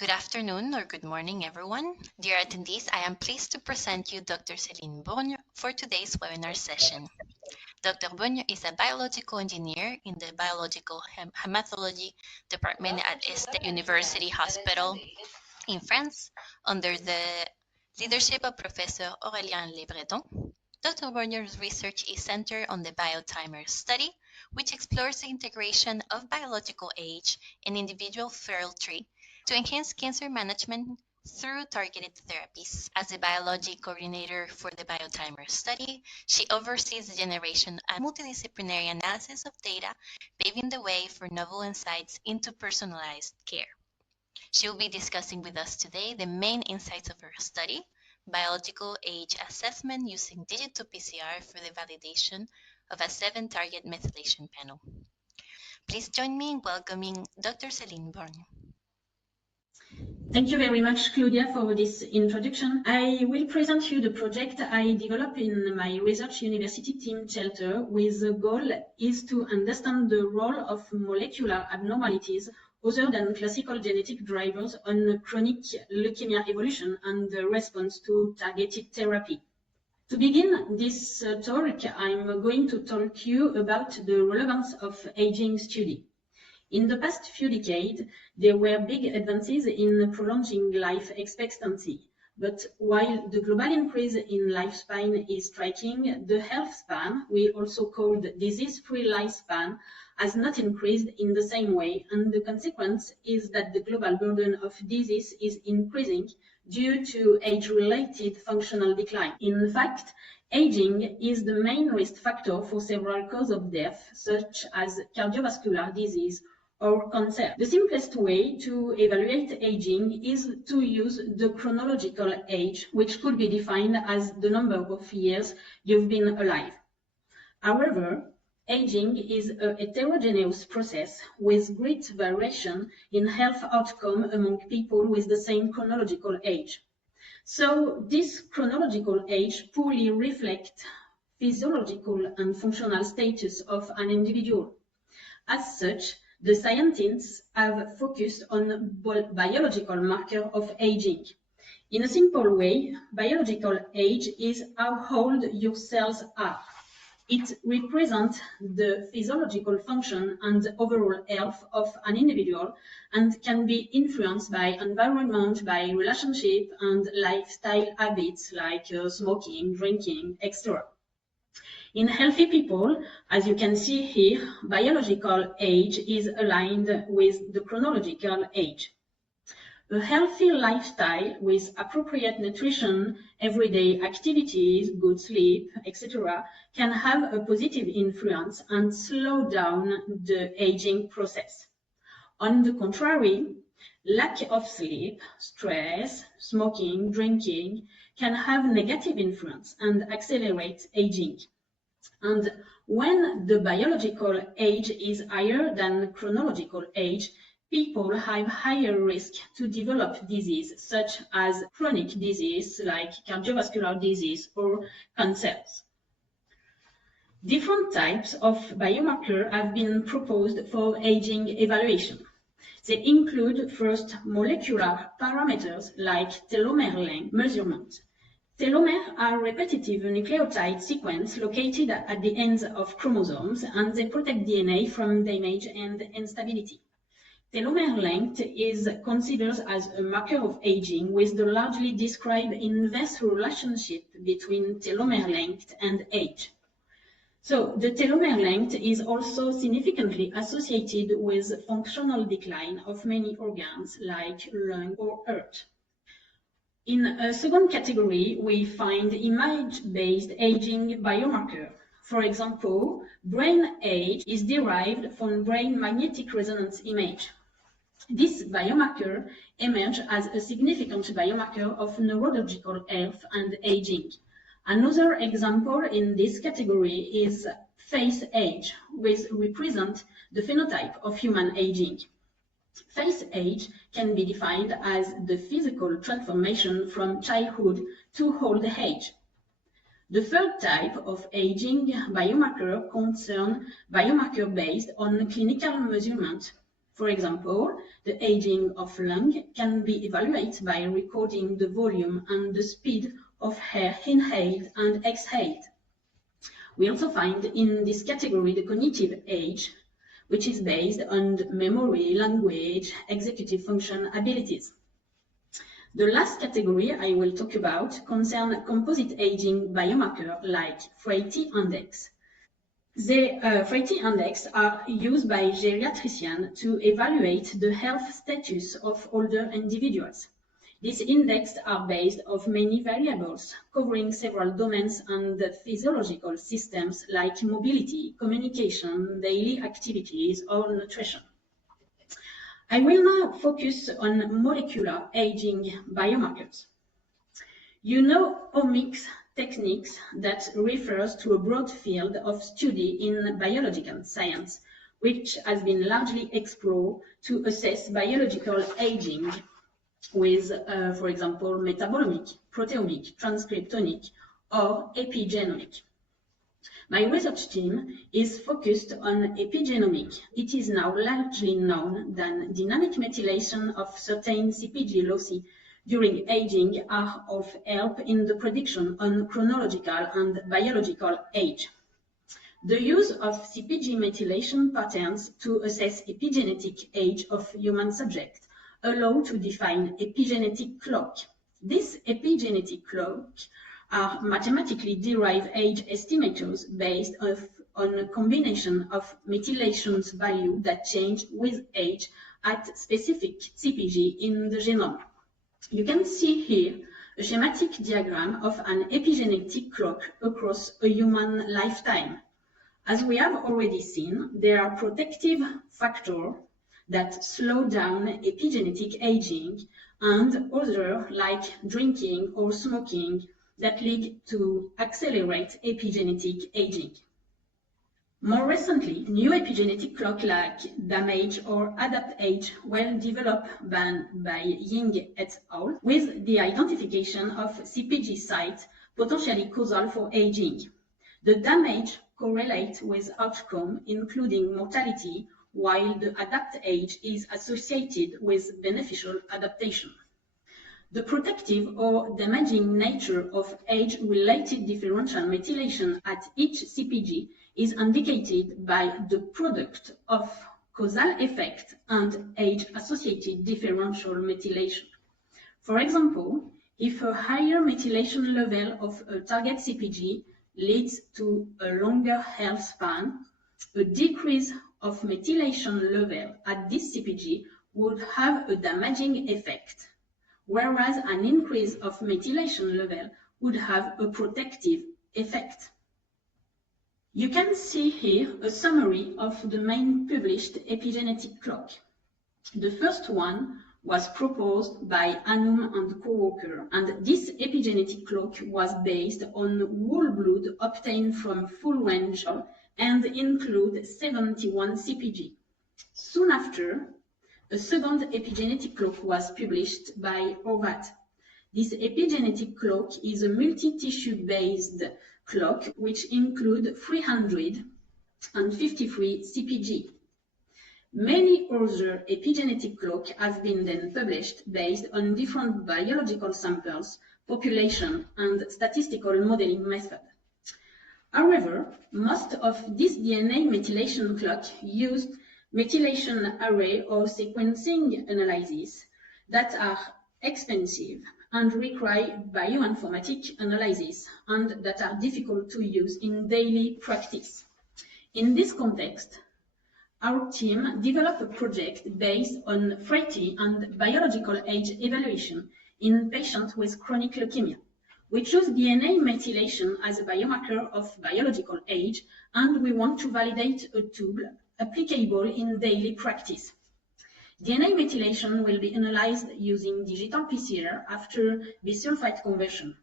Good afternoon or good morning, everyone. Dear attendees, I am pleased to present you Dr. Céline Bourgne for today's webinar session. Dr. Bourgne is a biological engineer in the Biological Hematology Department at Estaing University Hospital in France, under the leadership of Professor Aurélien Lebreton. Dr. Bourgne's research is centered on the biotimer study, which explores the integration of biological age and individual feral trait to enhance cancer management through targeted therapies. As the biology coordinator for the biotimer study, she oversees the generation and multidisciplinary analysis of data, paving the way for novel insights into personalized care. She will be discussing with us today the main insights of her study, biological age assessment using digital PCR for the validation of a 7-target methylation panel. Please join me in welcoming Dr. Céline Bourgne. Thank you very much, Claudia, for this introduction. I will present you the project I developed in my research university team shelter, with the goal is to understand the role of molecular abnormalities other than classical genetic drivers on chronic leukemia evolution and the response to targeted therapy. To begin this talk, I'm going to talk you about the relevance of aging study. In the past few decades, there were big advances in prolonging life expectancy. But while the global increase in lifespan is striking, the health span, we also called disease-free lifespan, has not increased in the same way, and the consequence is that the global burden of disease is increasing due to age-related functional decline. In fact, aging is the main risk factor for several causes of death, such as cardiovascular disease or cancer. The simplest way to evaluate aging is to use the chronological age, which could be defined as the number of years you've been alive. However, aging is a heterogeneous process with great variation in health outcome among people with the same chronological age. So this chronological age poorly reflects physiological and functional status of an individual. As such, the scientists have focused on biological marker of aging. In a simple way, biological age is how old your cells are. It represents the physiological function and overall health of an individual and can be influenced by environment, by relationship and lifestyle habits like smoking, drinking, etc. In healthy people, as you can see here, biological age is aligned with the chronological age. A healthy lifestyle with appropriate nutrition, everyday activities, good sleep, etc., can have a positive influence and slow down the aging process. On the contrary, lack of sleep, stress, smoking, drinking can have negative influence and accelerate aging. And when the biological age is higher than chronological age, people have higher risk to develop disease, such as chronic disease like cardiovascular disease or cancers. Different types of biomarkers have been proposed for aging evaluation. They include first molecular parameters like telomere length measurement. Telomeres are repetitive nucleotide sequences located at the ends of chromosomes, and they protect DNA from damage and instability. Telomere length is considered as a marker of aging, with the largely described inverse relationship between telomere length and age. So the telomere length is also significantly associated with functional decline of many organs like lung or heart. In a second category, we find image-based aging biomarker. For example, brain age is derived from brain magnetic resonance image. This biomarker emerged as a significant biomarker of neurological health and aging. Another example in this category is face age, which represents the phenotype of human aging. Face age can be defined as the physical transformation from childhood to old age. The third type of aging biomarker concerns biomarker based on clinical measurement. For example, the aging of lung can be evaluated by recording the volume and the speed of air inhaled and exhaled. We also find in this category the cognitive age, which is based on memory, language, executive function abilities. The last category I will talk about concerns composite aging biomarker like Frailty Index. The Frailty Index are used by geriatricians to evaluate the health status of older individuals. These indexes are based on many variables, covering several domains and physiological systems like mobility, communication, daily activities, or nutrition. I will now focus on molecular aging biomarkers. You know omics techniques that refers to a broad field of study in biological science, which has been largely explored to assess biological aging with, for example, metabolomic, proteomic, transcriptomic, or epigenomic. My research team is focused on epigenomic. It is now largely known that dynamic methylation of certain CpG loci during aging are of help in the prediction on chronological and biological age. The use of CpG methylation patterns to assess epigenetic age of human subjects allow to define epigenetic clock. These epigenetic clocks are mathematically derived age estimators based on a combination of methylation's value that change with age at specific CpG in the genome. You can see here a schematic diagram of an epigenetic clock across a human lifetime. As we have already seen, there are protective factors that slow down epigenetic aging and others like drinking or smoking that lead to accelerate epigenetic aging. More recently, new epigenetic clocks like damage or adapt age were developed by Ying et al. With the identification of CpG sites potentially causal for aging. The damage correlates with outcome, including mortality, while the adapt age is associated with beneficial adaptation. The protective or damaging nature of age-related differential methylation at each CpG is indicated by the product of causal effect and age-associated differential methylation. For example, if a higher methylation level of a target CpG leads to a longer health span, a decrease of methylation level at this CpG would have a damaging effect, whereas an increase of methylation level would have a protective effect. You can see here a summary of the main published epigenetic clock. The first one was proposed by Anum and co-worker, and this epigenetic clock was based on whole blood obtained from full range and include 71 CpG. Soon after, a second epigenetic clock was published by Horvat. This epigenetic clock is a multi-tissue based clock which includes 353 CpG. Many other epigenetic clocks have been then published based on different biological samples, population, and statistical modeling method. However, most of these DNA methylation clocks used methylation array or sequencing analyses that are expensive and require bioinformatic analysis and that are difficult to use in daily practice. In this context, our team developed a project based on frailty and biological age evaluation in patients with chronic leukemia. We chose DNA methylation as a biomarker of biological age, and we want to validate a tool applicable in daily practice. DNA methylation will be analyzed using digital PCR after bisulfite conversion.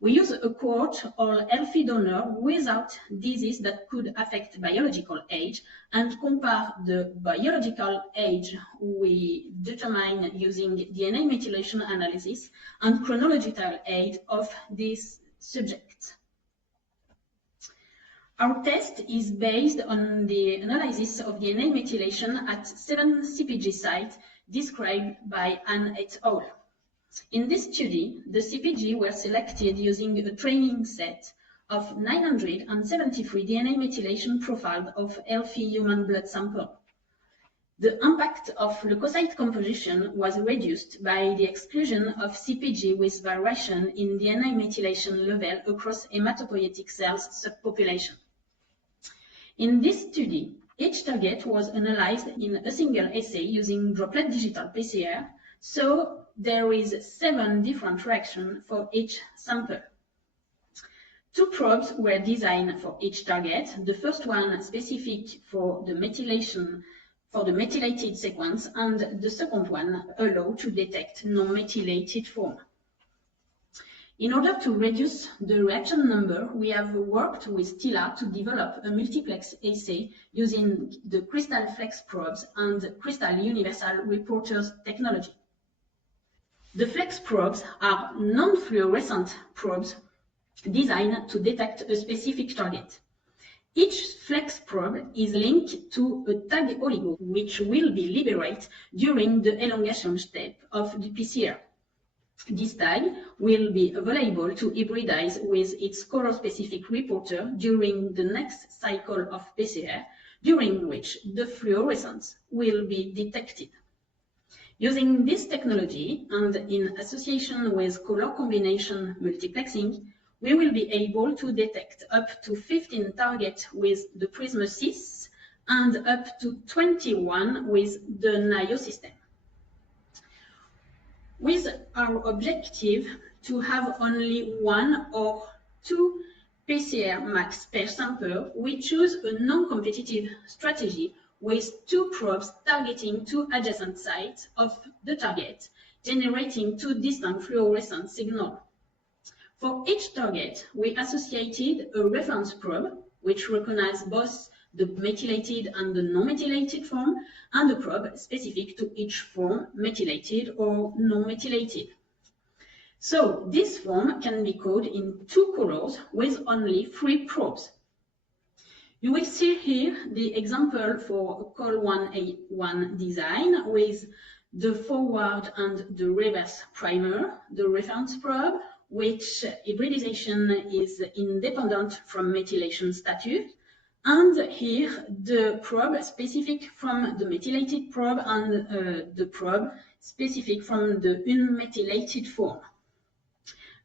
We use a cohort or healthy donor without disease that could affect biological age and compare the biological age we determine using DNA methylation analysis and chronological age of these subjects. Our test is based on the analysis of DNA methylation at 7 CPG sites described by Anne et al. In this study, the CPG were selected using a training set of 973 DNA methylation profiles of healthy human blood samples. The impact of leukocyte composition was reduced by the exclusion of CPG with variation in DNA methylation level across hematopoietic cells subpopulation. In this study, each target was analyzed in a single assay using droplet digital PCR, so there is 7 different reactions for each sample. 2 probes were designed for each target, the first one specific for the methylation for the methylated sequence, and the second one allowed to detect non-methylated form. In order to reduce the reaction number, we have worked with Stilla to develop a multiplex assay using the Crystal Flex probes and Crystal Universal Reporters technology. The Flex probes are non-fluorescent probes designed to detect a specific target. Each Flex probe is linked to a tag oligo, which will be liberated during the elongation step of the PCR. This tag will be available to hybridize with its color-specific reporter during the next cycle of PCR, during which the fluorescence will be detected. Using this technology and in association with color combination multiplexing, we will be able to detect up to 15 targets with the Prism-6 and up to 21 with the NIO system. With our objective to have only 1 or 2 PCR max per sample, we choose a non-competitive strategy with 2 probes targeting 2 adjacent sites of the target, generating 2 distinct fluorescent signals. For each target, we associated a reference probe, which recognizes both the methylated and the non-methylated form, and a probe specific to each form, methylated or non-methylated. So this form can be coded in 2 colors with only 3 probes. You will see here the example for Col1A1 design with the forward and the reverse primer, the reference probe, which hybridization is independent from methylation status, and here the probe specific from the methylated probe and the probe specific from the unmethylated form.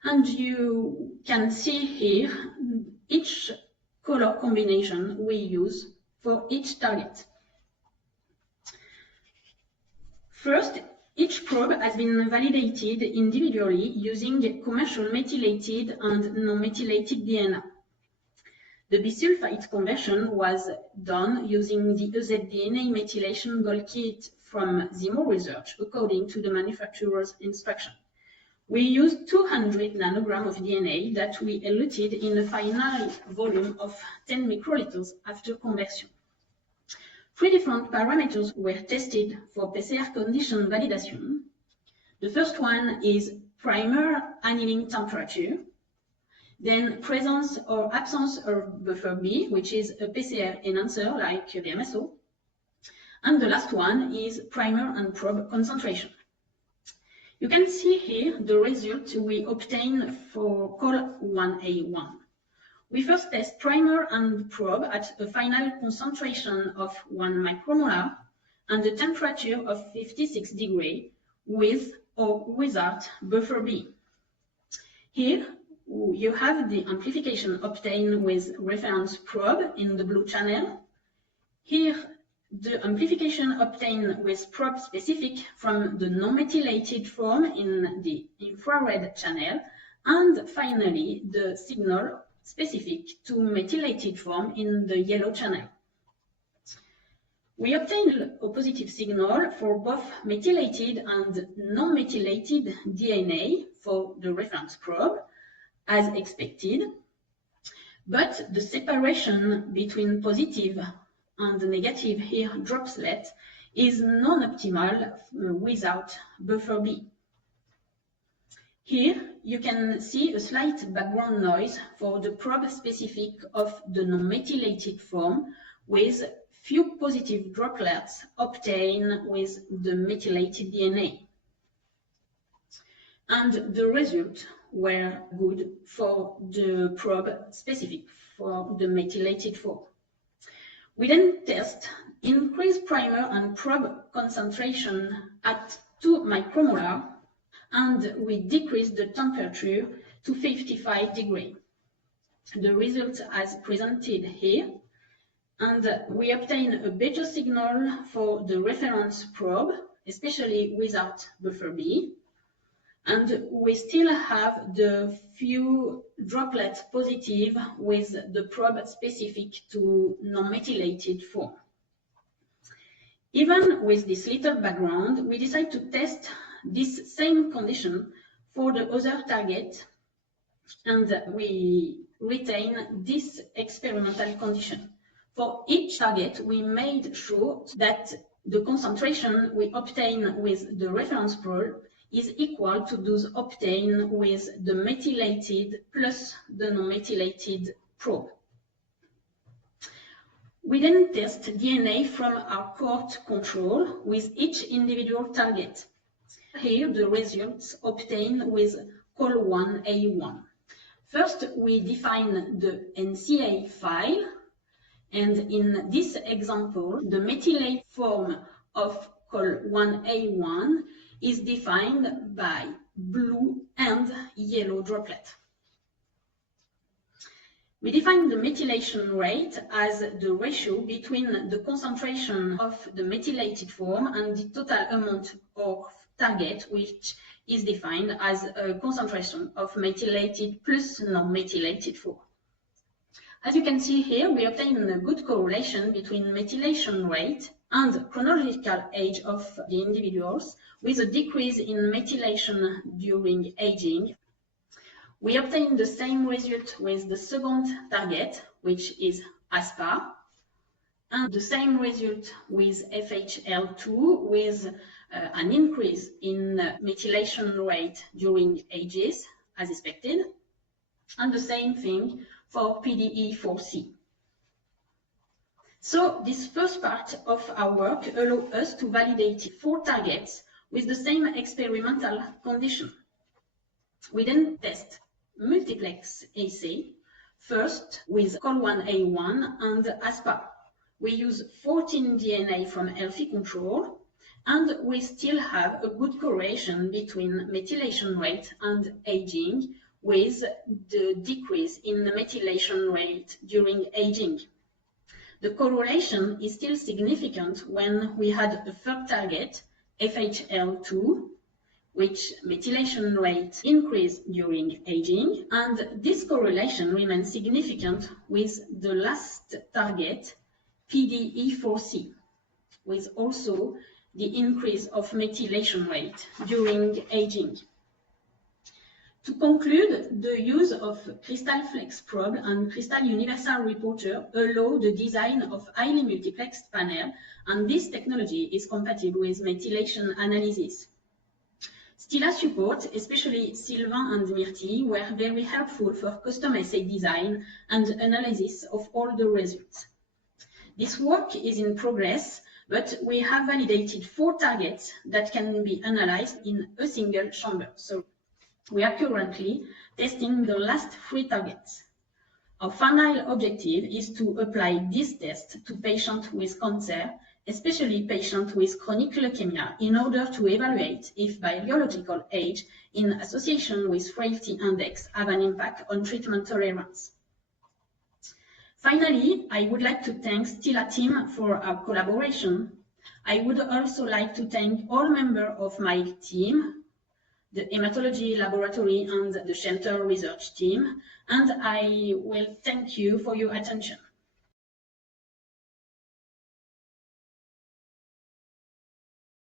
And you can see here each color combination we use for each target. First, each probe has been validated individually using commercial methylated and non-methylated DNA. The bisulfite conversion was done using the EZDNA methylation gold kit from Zimo Research according to the manufacturer's instruction. We used 200 nanograms of DNA that we eluted in a finite volume of 10 microliters after conversion. 3 different parameters were tested for PCR condition validation. The first one is primer annealing temperature, then presence or absence of buffer B, which is a PCR enhancer like VMSO, and the last one is primer and probe concentration. You can see here the result we obtained for Col1A1. We first test primer and probe at a final concentration of 1 micromolar and a temperature of 56 degrees with or without buffer B. Here you have the amplification obtained with reference probe in the blue channel. Here the amplification obtained with probe specific from the non-methylated form in the infrared channel, and finally the signal specific to methylated form in the yellow channel. We obtained a positive signal for both methylated and non-methylated DNA for the reference probe, as expected, but the separation between positive and negative here droplet is non-optimal without buffer B. Here you can see a slight background noise for the probe specific of the non-methylated form with few positive droplets obtained with the methylated DNA. And the results were good for the probe specific for the methylated form. We then test increased primer and probe concentration at 2 micromolar, and we decrease the temperature to 55 degrees. The results as presented here, and we obtain a better signal for the reference probe, especially without buffer B. And we still have the few droplets positive with the probe specific to non-methylated form. Even with this little background, we decide to test this same condition for the other target, and we retain this experimental condition. For each target, we made sure that the concentration we obtain with the reference probe is equal to those obtained with the methylated plus the non-methylated probe. We then test DNA from our cohort control with each individual target. Here, the results obtained with col1A1. First, we define the NCA file, and in this example, the methylated form of col1A1 is defined by blue and yellow droplet. We define the methylation rate as the ratio between the concentration of the methylated form and the total amount of target, which is defined as a concentration of methylated plus non-methylated form. As you can see here, we obtain a good correlation between methylation rate and chronological age of the individuals, with a decrease in methylation during aging. We obtain the same result with the second target, which is ASPA, and the same result with FHL2, with an increase in methylation rate during ages, as expected, and the same thing for PDE4C. So this first part of our work allows us to validate 4 targets with the same experimental condition. We then test multiplex assay, first with col1A1 and ASPA. We use 14 DNA from healthy control, and we still have a good correlation between methylation rate and aging, with the decrease in the methylation rate during aging. The correlation is still significant when we had a third target, FHL2, which methylation rate increased during aging, and this correlation remains significant with the last target, PDE4C, with also the increase of methylation rate during aging. To conclude, the use of Crystal Flex probe and Crystal Universal Reporter allow the design of highly multiplexed panel, and this technology is compatible with methylation analysis. Stilla support, especially Sylvain and Myrti, were very helpful for custom assay design and analysis of all the results. This work is in progress, but we have validated 4 targets that can be analyzed in a single chamber. So we are currently testing the last 3 targets. Our final objective is to apply this test to patients with cancer, especially patients with chronic leukemia, in order to evaluate if biological age in association with frailty index have an impact on treatment tolerance. Finally, I would like to thank Stilla team for our collaboration. I would also like to thank all members of my team, the hematology laboratory and the shelter research team, and I will thank you for your attention.